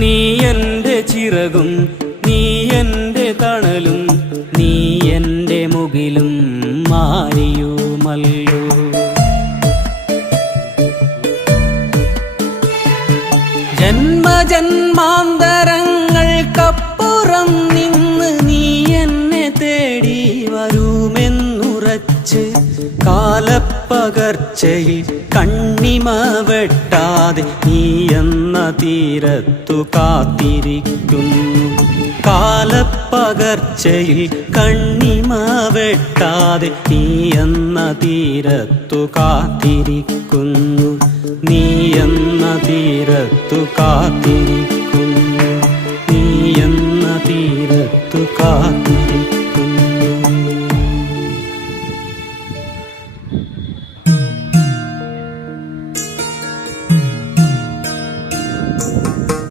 നീ എൻ്റെ ചിറകും നീ എൻ്റെ തണലും നീ എൻ്റെ മുകിലും മാറിയുമല്ലോ. ജന്മജന്മാന്തരങ്ങൾക്കപ്പുറം നിന്ന് നീ എന്നെ തേടി വരുമെന്നുറച്ച് കാലപ്പകർച്ചയിൽ കണ്ണിമ വെട്ടാതെ നീ എന്ന തീരത്തു കാത്തിരിക്കുന്നു. കാലപ്പകർച്ചയിൽ കണ്ണിമ വെട്ടാതെ നീ എന്ന തീരത്തു കാത്തിരിക്കുന്നു. നീ എന്ന തീരത്തു കാത്തിരിക്കുന്നു.